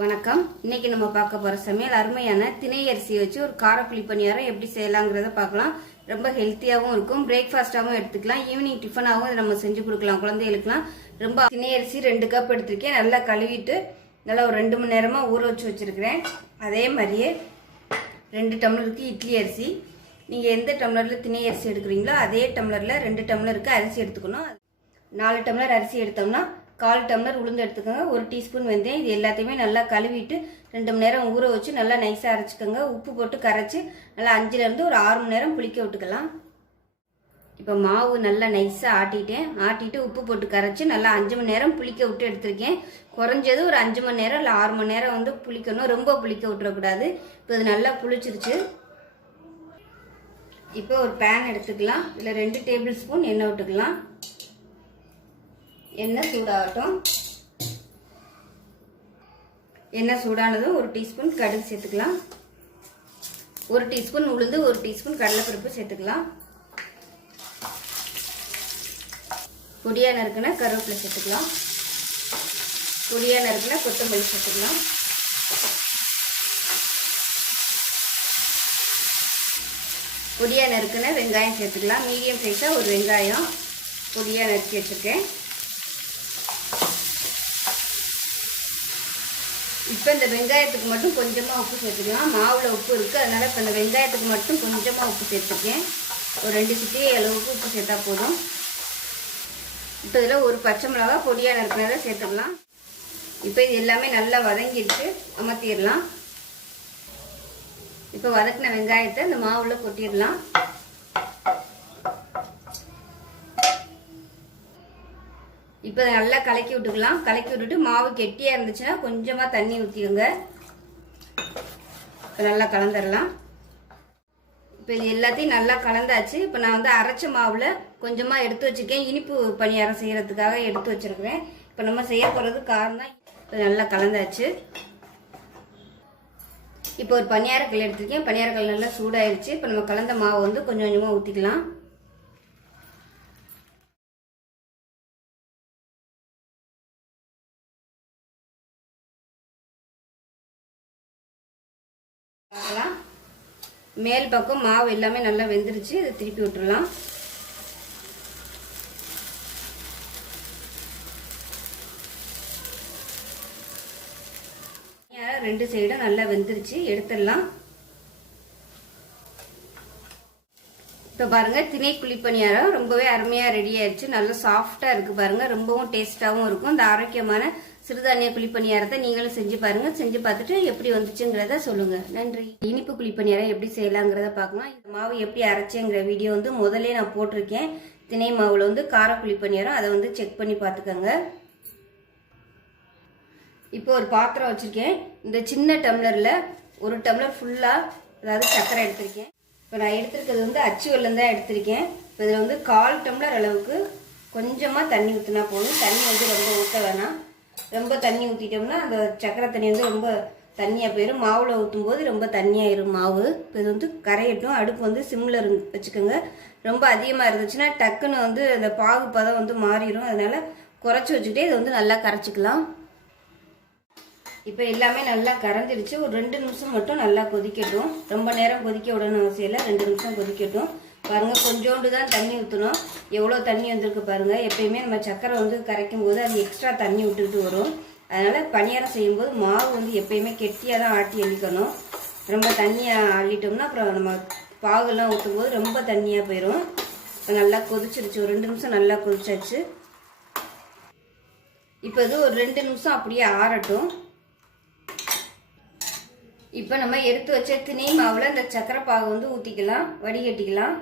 வணக்கம். இன்னைக்கு நம்ம பார்க்க போற சமையல் அருமையான திணை அரிசியை வச்சு ஒரு காரப்புளி பணியாரம் எப்படி செய்யலாங்கிறத பார்க்கலாம். ரொம்ப ஹெல்த்தியாகவும் இருக்கும், பிரேக்ஃபாஸ்டாகவும் எடுத்துக்கலாம், ஈவினிங் டிஃபனாகவும் இதை நம்ம செஞ்சு கொடுக்கலாம் குழந்தைகளுக்குலாம். ரொம்ப திணை அரிசி 2 கப் எடுத்திருக்கேன். நல்லா கழுவிட்டு நல்லா ஒரு 2 மணி நேரமா ஊற வச்சு வச்சிருக்கிறேன். அதே மாதிரியே 2 டம்ளருக்கு இட்லி அரிசி. நீங்க எந்த டம்ளர்ல திணை அரிசி எடுக்கிறீங்களோ அதே டம்ளர்ல 2 டம்ளருக்கு அரிசி எடுத்துக்கணும். 4 டம்ளர் அரிசி எடுத்தோம்னா 1/4 டம்ளர் உளுந்து எடுத்துக்கோங்க. 1 டீஸ்பூன் வெந்தயம். இது எல்லாத்தையுமே நல்லா கழுவிட்டு 2 மணி நேரம் ஊற வச்சு நல்லா நைஸாக அரைச்சிக்கோங்க. உப்பு போட்டு கரைச்சி நல்லா 5லேருந்து ஒரு 6 மணி நேரம் புளிக்க விட்டுக்கலாம். இப்போ மாவு நல்லா நைஸாக ஆட்டிட்டு உப்பு போட்டு கரைச்சி நல்லா 5 மணி நேரம் புளிக்க விட்டு எடுத்திருக்கேன். குறைஞ்சது ஒரு 5 மணி நேரம் இல்லை 6 மணி நேரம் வந்து புளிக்கணும். ரொம்ப புளிக்க விட்டுறக்கூடாது. இப்போ இது நல்லா புளிச்சிருச்சு. இப்போ ஒரு பேன் எடுத்துக்கலாம். இதில் 2 டேபிள் ஸ்பூன் எண்ணெய் விட்டுக்கலாம். எண்ணெய் சூடாகட்டும். எண்ணெய் சூடானதும் 1 டீஸ்பூன் கடுகு சேர்த்துக்கலாம். 1 டீஸ்பூன் உளுந்து, 1 டீஸ்பூன் கடலைப்பருப்பு சேர்த்துக்கலாம். பொடியா நறுக்குன கருவேப்பிலை சேர்த்துக்கலாம். பொடியா நறுக்குன கொத்தமல்லி சேர்த்துக்கலாம். பொடியா நறுக்குன வெங்காயம் சேர்த்துக்கலாம். மீடியம் சைஸா ஒரு வெங்காயம் பொடியா நறுக்கி வச்சிருக்கேன். இப்போ இந்த வெங்காயத்துக்கு மட்டும் கொஞ்சமாக உப்பு சேர்த்துக்கலாம். மாவில் உப்பு இருக்குது, அதனால் இப்போ இந்த வெங்காயத்துக்கு மட்டும் கொஞ்சமாக உப்பு சேர்த்துருக்கேன். ஒரு 2 சிட்டிகை அளவுக்கு உப்பு சேர்த்தா போதும். இப்போ இதில் ஒரு பச்சை மிளகா பொடியாக நறுக்கினதை சேர்த்துக்கலாம். இப்போ இது எல்லாமே நல்லா வதங்கிடுச்சு, அமர்த்திடலாம். இப்போ வதக்கின வெங்காயத்தை இந்த மாவில் கொட்டிடலாம். இப்போ நல்லா கலக்கி விட்டுக்கலாம். கலக்கி விட்டுட்டு மாவு கெட்டியாக இருந்துச்சுன்னா கொஞ்சமாக தண்ணி ஊற்றிடுங்க. இப்போ நல்லா கலந்துடலாம். இப்போ இது எல்லாத்தையும் நல்லா கலந்தாச்சு. இப்போ நான் வந்து அரைச்ச மாவில் கொஞ்சமாக எடுத்து வச்சுருக்கேன். இனிப்பு பணியாரம் செய்கிறதுக்காக எடுத்து வச்சுருக்கிறேன். இப்போ நம்ம செய்ய போகிறது காரம் தான். இப்போ நல்லா கலந்தாச்சு. இப்போ ஒரு பணியாரக்கல் எடுத்துருக்கேன். பணியாரக்கல் நல்லா சூடாயிருச்சு. இப்போ நம்ம கலந்த மாவை வந்து கொஞ்சம் கொஞ்சமாக ஊற்றிக்கலாம். மேல் பக்கம் மாவு எல்லாமே நல்லா வெந்துருச்சு. இதை திருப்பி விட்டுறலாம். ரெண்டு சைடும் நல்லா வெந்துருச்சு, எடுத்துடலாம். இப்போ பாருங்க, திணை குழி பணியாரம் ரொம்பவே அருமையா ரெடி ஆயிடுச்சு. நல்லா சாஃப்டா இருக்கு பாருங்க. ரொம்பவும் டேஸ்டாவும் இருக்கும். இந்த ஆரோக்கியமான சிறுதானிய குழிப்பணியாரத்தை நீங்களும் செஞ்சு பாருங்க. செஞ்சு பார்த்துட்டு எப்படி வந்துச்சுங்கிறத சொல்லுங்க. நன்றி. இனிப்பு குழிப்பணியாரம் எப்படி செய்யலாங்கிறத பார்க்கலாம். இந்த மாவு எப்படி அரைச்சேங்கிற வீடியோ வந்து முதல்ல நான் போட்டிருக்கேன். திணை மாவுல வந்து கார குழிப்பணியாரம், அதை வந்து செக் பண்ணி பார்த்துக்கோங்க. இப்போ ஒரு பாத்திரம் வச்சிருக்கேன். இந்த சின்ன டம்ளர்ல 1 டம்ளர் ஃபுல்லா, அதாவது சர்க்கரை எடுத்திருக்கேன். இப்போ நான் எடுத்திருக்கிறது வந்து அச்சு வெல்லம் தான் எடுத்திருக்கேன். இப்போ இதில் வந்து 1/4 டம்ளர் அளவுக்கு கொஞ்சமாக தண்ணி ஊற்றினா போதும். தண்ணி வந்து ரொம்ப ஊற்ற வேணாம். ரொம்ப தண்ணி ஊற்றிட்டோம்னா அந்த சக்கரை தண்ணி வந்து ரொம்ப தண்ணியாக போயிடும். மாவில் ஊற்றும் போது ரொம்ப தண்ணியாயிரும் மாவு. இப்போ இது வந்து கரையட்டும். அடுப்பு வந்து சிம்மில் வச்சுக்கோங்க. ரொம்ப அதிகமாக இருந்துச்சுன்னா டக்குன்னு வந்து அந்த பாகு பதம் வந்து மாறிடும். அதனால குறைச்சி வச்சுக்கிட்டே இதை வந்து நல்லா கரைச்சிக்கலாம். இப்போ எல்லாமே நல்லா கரைஞ்சிடுச்சு. ஒரு 2 நிமிஷம் மட்டும் நல்லா கொதிக்கட்டும். ரொம்ப நேரம் கொதிக்க விடணும் அவசியம் இல்லை. 2 நிமிஷம் கொதிக்கட்டும். பாருங்க, கொஞ்சோண்டு தான் தண்ணி ஊற்றணும். எவ்வளோ தண்ணி வந்திருக்கு பாருங்க. எப்பயுமே நம்ம சக்கரை வந்து கரைக்கும் போது அது எக்ஸ்ட்ரா தண்ணி விட்டுக்கிட்டு வரும். அதனால பணியாரம் செய்யும்போது மாவு வந்து எப்பயுமே கெட்டியாக தான் ஆட்டி அள்ளிக்கணும். ரொம்ப தண்ணியாக அள்ளிட்டோம்னா அப்புறம் நம்ம பாகுலாம் ஊற்றும் போது ரொம்ப தண்ணியாக போயிடும். இப்போ நல்லா கொதிச்சிருச்சு. ஒரு 2 நிமிஷம் நல்லா கொதிச்சாச்சு. இப்போ இது ஒரு 2 நிமிஷம் அப்படியே ஆறட்டும். இப்போ நம்ம எடுத்து வச்ச திணை மாவுல இந்த சக்கரை பாகு வந்து ஊற்றிக்கலாம், வடிகட்டிக்கலாம்.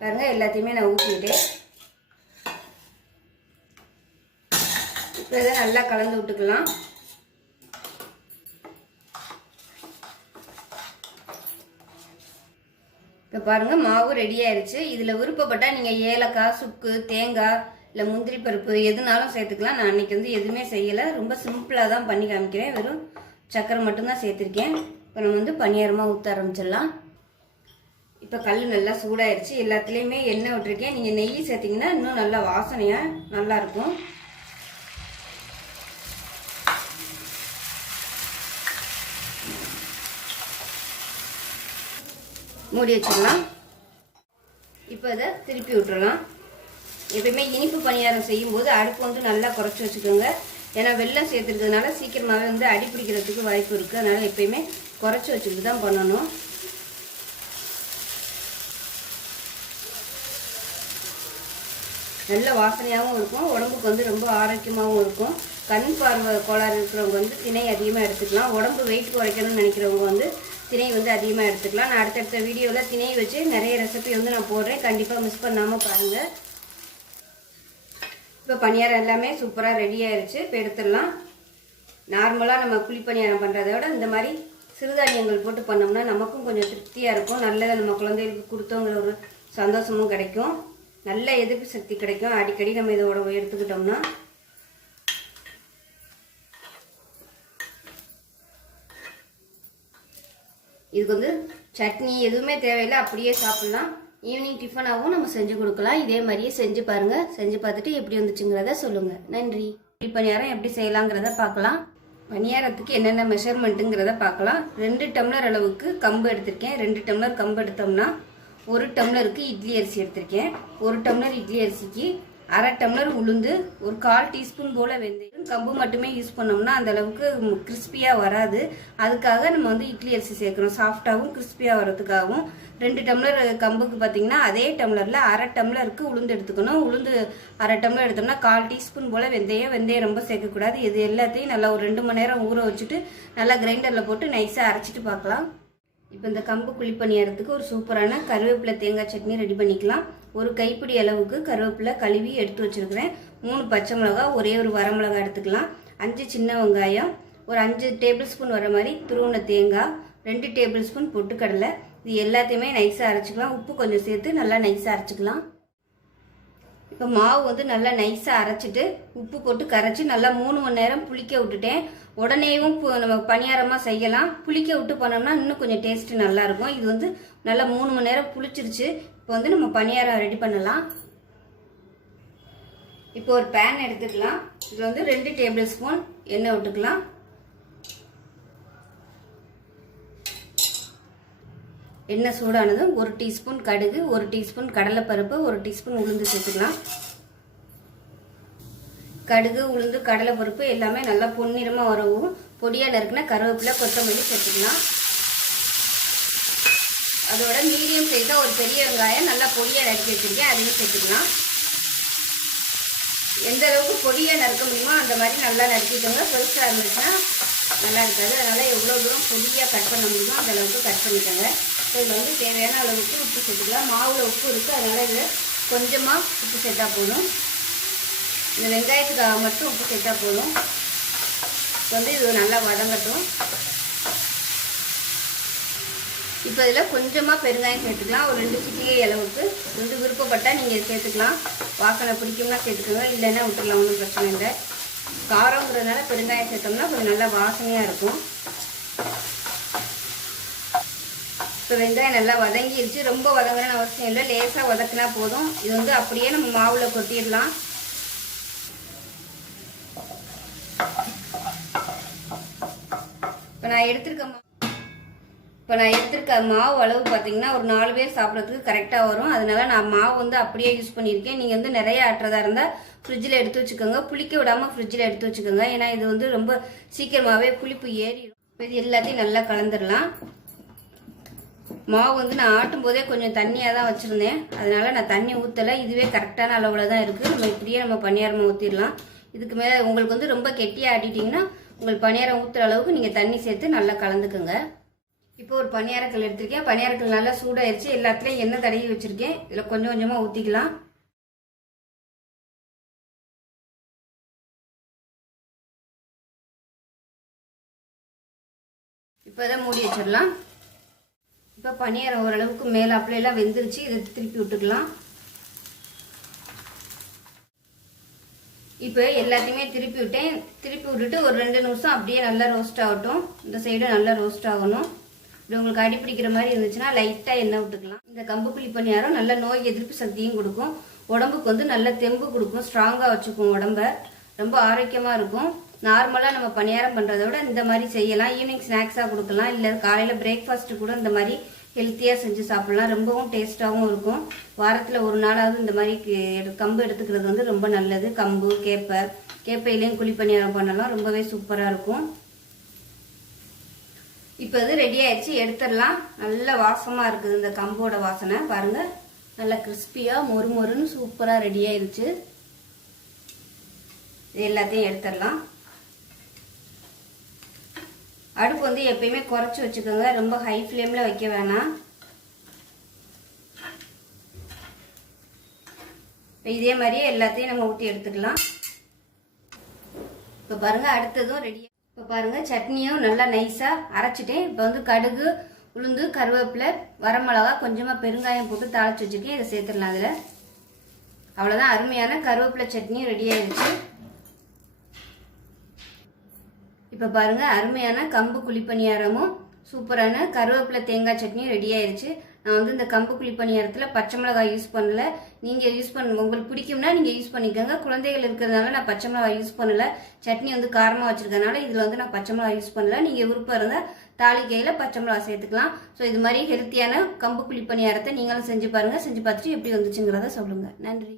பாருங்க, எல்லாத்தையுமே நான் ஊற்றிட்டேன். இப்போ இதை நல்லா கலந்து விட்டுக்கலாம். இப்போ பாருங்க, மாவு ரெடி ஆயிடுச்சு. இதில் விருப்பப்பட்டா நீங்கள் ஏலக்காய், சுக்கு, தேங்காய் இல்லை முந்திரி பருப்பு எதுனாலும் சேர்த்துக்கலாம். நான் அன்னைக்கு வந்து எதுவுமே செய்யலை. ரொம்ப சிம்பிளாக தான் பண்ணி காமிக்கிறேன். வெறும் சக்கரை மட்டும்தான் சேர்த்துருக்கேன். இப்போ நம்ம வந்து பணியாரமாக ஊற்ற ஆரம்பிச்சிடலாம். இப்போ கல் நல்லா சூடாயிருச்சு. எல்லாத்துலேயுமே எண்ணெய் விட்டுருக்கேன். நீங்கள் நெய் சேர்த்திங்கன்னா இன்னும் நல்லா வாசனையாக நல்லாயிருக்கும். மூடி வச்சிடலாம். இப்போ இதை திருப்பி விட்டுறலாம். எப்பயுமே இனிப்பு பணியாரம் செய்யும்போது அடுப்பு வந்து நல்லா குறைச்சி வச்சுக்கோங்க. ஏன்னா வெல்லம் சேர்த்துருக்கிறதுனால சீக்கிரமாகவே வந்து அடி பிடிக்கிறதுக்கு வாய்ப்பு இருக்குது. அதனால் எப்பயுமே குறைச்சி வச்சுக்கிட்டு தான் பண்ணணும். நல்ல வாசனையாகவும் இருக்கும், உடம்புக்கு வந்து ரொம்ப ஆரோக்கியமாகவும் இருக்கும். கண் பார்வை கோளாறு இருக்கிறவங்க வந்து திணை அதிகமாக எடுத்துக்கலாம். உடம்பு வெயிட் குறைக்கணும்னு நினைக்கிறவங்க வந்து திணை வந்து அதிகமாக எடுத்துக்கலாம். நான் அடுத்தடுத்த வீடியோவில் திணை வச்சு நிறைய ரெசிபி வந்து நான் போடுறேன், கண்டிப்பாக மிஸ் பண்ணாமல் பாருங்கள். இப்போ பணியாரம் எல்லாமே சூப்பராக ரெடி ஆயிடுச்சு. இப்போ எடுத்துடலாம். நார்மலாக நம்ம குழி பணியாரம் பண்ணுறத விட இந்த மாதிரி சிறுதானியங்கள் போட்டு பண்ணோம்னா நமக்கும் கொஞ்சம் திருப்தியாக இருக்கும். நல்லதை நம்ம குழந்தைகளுக்கு கொடுத்தோங்கிற ஒரு சந்தோஷமும் கிடைக்கும். நல்ல எதிர்ப்பு சக்தி கிடைக்கும் அடிக்கடி நம்ம இதோட எடுத்துக்கிட்டோம்னா. இதுக்கு வந்து சட்னி எதுவுமே தேவையில்லை, அப்படியே சாப்பிடலாம். ஈவினிங் டிஃபனாகவும் நம்ம செஞ்சு கொடுக்கலாம். இதே மாதிரியே செஞ்சு பாருங்கள். செஞ்சு பார்த்துட்டு எப்படி வந்துச்சுங்கிறத சொல்லுங்கள். நன்றி. பணியாரம் எப்படி செய்யலாங்கிறத பார்க்கலாம். பணியாரத்துக்கு என்னென்ன மெஷர்மெண்ட்டுங்கிறத பார்க்கலாம். 2 டம்ளர் அளவுக்கு கம்பு எடுத்திருக்கேன். 2 டம்ளர் கம்பு எடுத்தோம்னா 1 டம்ளருக்கு இட்லி அரிசி எடுத்திருக்கேன். 1 டம்ளர் இட்லி அரிசிக்கு 1/2 டம்ளர் உளுந்து, ஒரு 1/4 டீஸ்பூன் போல் வெந்தயம். கம்பு மட்டுமே யூஸ் பண்ணோம்னா அந்த அளவுக்கு கிறிஸ்பியாக வராது. அதுக்காக நம்ம வந்து இட்லி அரிசி சேர்க்கணும், சாஃப்டாகவும் கிறிஸ்பியாக வரதுக்காகவும். 2 டம்ளர் கம்புக்கு பார்த்தீங்கன்னா அதே டம்ளரில் 1/2 டம்ளருக்கு உளுந்து எடுத்துக்கணும். உளுந்து 1/2 டம்ளர் எடுத்தோம்னா 1/4 டீஸ்பூன் போல் வெந்தயம் ரொம்ப சேர்க்கக்கூடாது. இது எல்லாத்தையும் நல்லா ஒரு 2 மணி நேரம் ஊற வச்சுட்டு நல்லா கிரைண்டரில் போட்டு நைஸாக அரைச்சிட்டு பார்க்கலாம். இப்போ இந்த கம்பு குழி பணியாரத்துக்கு ஒரு சூப்பரான கருவேப்பிலை தேங்காய் சட்னி ரெடி பண்ணிக்கலாம். ஒரு கைப்பிடி அளவுக்கு கருவேப்பிலை கழுவி எடுத்து வச்சிருக்கிறேன். 3 பச்சை மிளகா, ஒரே ஒரு வரமிளகா எடுத்துக்கலாம். 5 சின்ன வெங்காயம், ஒரு 5 டேபிள் ஸ்பூன் வர மாதிரி துருவன தேங்காய், 2 டேபிள் ஸ்பூன் பொட்டுக்கடலை. இது எல்லாத்தையுமே நைஸாக அரைச்சிக்கலாம். உப்பு கொஞ்சம் சேர்த்து நல்லா நைஸாக அரைச்சிக்கலாம். இப்போ மாவு வந்து நல்லா நைஸாக அரைச்சிட்டு உப்பு போட்டு கரைச்சி நல்லா 3 மணி நேரம் புளிக்க விட்டுட்டேன். உடனேயும் நம்ம பணியாரமாக செய்யலாம். புளிக்க விட்டு பண்ணோம்னா இன்னும் கொஞ்சம் டேஸ்ட்டு நல்லாயிருக்கும். இது வந்து நல்லா 3 மணி நேரம் புளிச்சிருச்சு. இப்போ வந்து நம்ம பணியாரம் ரெடி பண்ணலாம். இப்போ ஒரு பேன் எடுத்துக்கலாம். இதில் வந்து 2 டேபிள் ஸ்பூன் எண்ணெய் விட்டுக்கலாம். எண்ணெய் சூடானதும் 1 டீஸ்பூன் கடுகு, 1 டீஸ்பூன் கடலைப்பருப்பு, 1 டீஸ்பூன் உளுந்து சேர்த்துக்கலாம். கடுகு, உளுந்து, கடலைப்பருப்பு எல்லாமே நல்லா பொன்னிறமாக வரவும் பொடியாக நறுக்குனா கருவேப்பிலை, கொத்தமல்லி சேர்த்துக்கலாம். அதோட மீடியம் சைஸாக ஒரு பெரிய வெங்காயம் நல்லா பொடியாக நறுக்கி வச்சுருக்கேன், அதையும் சேர்த்துக்கலாம். எந்த அளவுக்கு பொடியாக நறுக்க முடியுமோ அந்த மாதிரி நல்லா நறுக்கிக்கோங்க. பெருசாக இருந்துச்சுன்னா நல்லா இருக்காது. அதனால் எவ்வளோ தூரம் பொடியாக கட் பண்ண முடியுமோ அந்த அளவுக்கு கட் பண்ணிக்கோங்க. இதில் வந்து தேவையான அளவுக்கு உப்பு சேர்த்துக்கலாம். மாவில் உப்பு இருக்குது, அதனால் இதில் கொஞ்சமாக உப்பு சேர்த்தா போதும். இந்த வெங்காயத்துக்காக மட்டும் உப்பு சேர்த்தா போதும். இப்போ வந்து இது நல்லா வதங்கட்டும். இப்போ இதில் கொஞ்சமாக பெருங்காயம் சேர்த்துக்கலாம். ஒரு 2 சிட்டிகை அளவுக்கு வந்து விருப்பப்பட்டால் நீங்கள் சேர்த்துக்கலாம். வாசனை பிடிக்கும்னா சேர்த்துக்கோங்க, இல்லைன்னா விட்டுடலாம், ஒன்றும் பிரச்சனை இல்லை. காரங்கிறதுனால பெருங்காயம் சேர்த்தோம்னா கொஞ்சம் நல்லா வாசனையாக இருக்கும். இப்போ வெங்காயம் நல்லா வதங்கிடுச்சு. ரொம்ப வதங்கணும்னு அவசியம் இல்லை, லேசாக வதக்கினா போதும். இது வந்து அப்படியே நம்ம மாவில் கொட்டிடலாம். இப்போ நான் எடுத்திருக்க மாவு அளவு பார்த்தீங்கன்னா ஒரு 4 பேர் சாப்பிட்றதுக்கு கரெக்டாக வரும். அதனால நான் மாவு வந்து அப்படியே யூஸ் பண்ணியிருக்கேன். நீங்கள் வந்து நிறைய ஆட்டுறதா இருந்தால் ஃப்ரிட்ஜில் எடுத்து வச்சுக்கோங்க. புளிக்க விடாமல் ஃப்ரிட்ஜில் எடுத்து வச்சுக்கோங்க. ஏன்னா இது வந்து ரொம்ப சீக்கிரமாகவே புளிப்பு ஏறிடும். இது எல்லாத்தையும் நல்லா கலந்துடலாம். மாவு வந்து நான் ஆட்டும் போதே கொஞ்சம் தண்ணியாக தான் வச்சுருந்தேன், அதனால நான் தண்ணி ஊற்றலை. இதுவே கரெக்டான அளவில் தான் இருக்குது. நம்ம இப்படியே நம்ம பணியாரமாக ஊற்றிடலாம். இதுக்கு மேலே உங்களுக்கு வந்து ரொம்ப கெட்டியாக ஆட்டிட்டிங்கன்னா உங்களுக்கு பணியாரம் ஊற்றுற அளவுக்கு நீங்கள் தண்ணி சேர்த்து நல்லா கலந்துக்குங்க. இப்போ ஒரு பணியாரக்கல் எடுத்திருக்கேன். பணியாரக்கல் நல்லா சூடாயிருச்சு. எல்லாத்துலேயும் எண்ணெய் தடவி வச்சுருக்கேன். இதில் கொஞ்சம் கொஞ்சமாக ஊற்றிக்கலாம். இப்போ இதை மூடி வச்சிடலாம். இப்போ பணியாரம் ஓரளவுக்கு மேலே அப்படியெல்லாம் வெந்துருச்சு. இதை திருப்பி விட்டுக்கலாம். இப்போ எல்லாத்தையுமே திருப்பி விட்டேன். திருப்பி விட்டுட்டு ஒரு 2 நிமிஷம் அப்படியே நல்லா ரோஸ்ட் ஆகட்டும். இந்த சைடும் நல்லா ரோஸ்ட் ஆகணும். இப்படி உங்களுக்கு அடிப்பிடிக்கிற மாதிரி இருந்துச்சுன்னா லைட்டாக எண்ணெய் விட்டுக்கலாம். இந்த கம்பு புளி பணியாரம் நல்ல நோய் எதிர்ப்பு சக்தியும் கொடுக்கும். உடம்புக்கு வந்து நல்ல தெம்பு கொடுக்கும், ஸ்ட்ராங்காக வச்சுக்கும் உடம்ப. ரொம்ப ஆரோக்கியமாக இருக்கும். நார்மலாக நம்ம பணியாரம் பண்ணுறத விட இந்த மாதிரி செய்யலாம். ஈவினிங் ஸ்நாக்ஸாக கொடுக்கலாம், இல்லை காலையில் பிரேக்ஃபாஸ்ட்டு கூட இந்த மாதிரி ஹெல்த்தியாக செஞ்சு சாப்பிடலாம். ரொம்பவும் டேஸ்ட்டாகவும் இருக்கும். வாரத்தில் ஒரு நாளாவது இந்த மாதிரி கம்பு எடுத்துக்கிறது வந்து ரொம்ப நல்லது. கம்பு, கேப்பையிலையும் குழிப்பணியாரம் பண்ணலாம், ரொம்பவே சூப்பராக இருக்கும். இப்போ இது ரெடி ஆயிடுச்சு, எடுத்துடலாம். நல்ல வாசமாக இருக்குது இந்த கம்போட வாசனை. பாருங்கள், நல்லா கிறிஸ்பியாக மொறு மொறுன்னு சூப்பராக ரெடி ஆயிடுச்சு. இது எல்லாத்தையும் எடுத்துடலாம். அடுப்பு வந்து எப்பயுமே குறைச்சி வச்சுக்கோங்க, ரொம்ப ஹை ஃப்ளேமில் வைக்க வேணாம். இதே மாதிரியே எல்லாத்தையும் நம்ம ஊற்றி எடுத்துக்கலாம். இப்போ பாருங்கள், அடுத்ததும் ரெடி. இப்போ பாருங்கள், சட்னியும் நல்லா நைஸாக அரைச்சிட்டேன். இப்போ வந்து கடுகு, உளுந்து, கருவேப்பிலை, வரமிளகா, கொஞ்சமாக பெருங்காயம் போட்டு தாளிச்சு வச்சுருக்கேன். இதை சேர்த்துடலாம் அதில். அவ்வளோதான், அருமையான கருவேப்பிலை சட்னியும் ரெடி ஆயிடுச்சு. இப்போ பாருங்க, அருமையான கம்பு குழிப்பணியாரமும் சூப்பரான கருவேப்பிலை தேங்காய் சட்னியும் ரெடி ஆயிடுச்சு. நான் வந்து இந்த கம்பு குழிப்பணியாரத்தில் பச்சை மிளகாய் யூஸ் பண்ணல. நீங்கள் உங்களுக்கு பிடிக்கும்னா நீங்கள் யூஸ் பண்ணிக்கோங்க. குழந்தைகள் இருக்கிறதுனால நான் பச்சை மிளகாய் யூஸ் பண்ணல. சட்னி வந்து காரமாக வச்சிருக்கனால இதில் வந்து நான் பச்சை மிளகாய் யூஸ் பண்ணல. நீங்கள் விருப்பம் இருந்தால் தாளிக்கையில் பச்சை மிளகாய் சேர்த்துக்கலாம். ஸோ இது மாதிரி ஹெல்த்தியான கம்பு குழிப்பணியாரத்தை நீங்களும் செஞ்சு பாருங்கள். செஞ்சு பார்த்துட்டு எப்படி வந்துச்சுங்கிறத சொல்லுங்கள். நன்றி.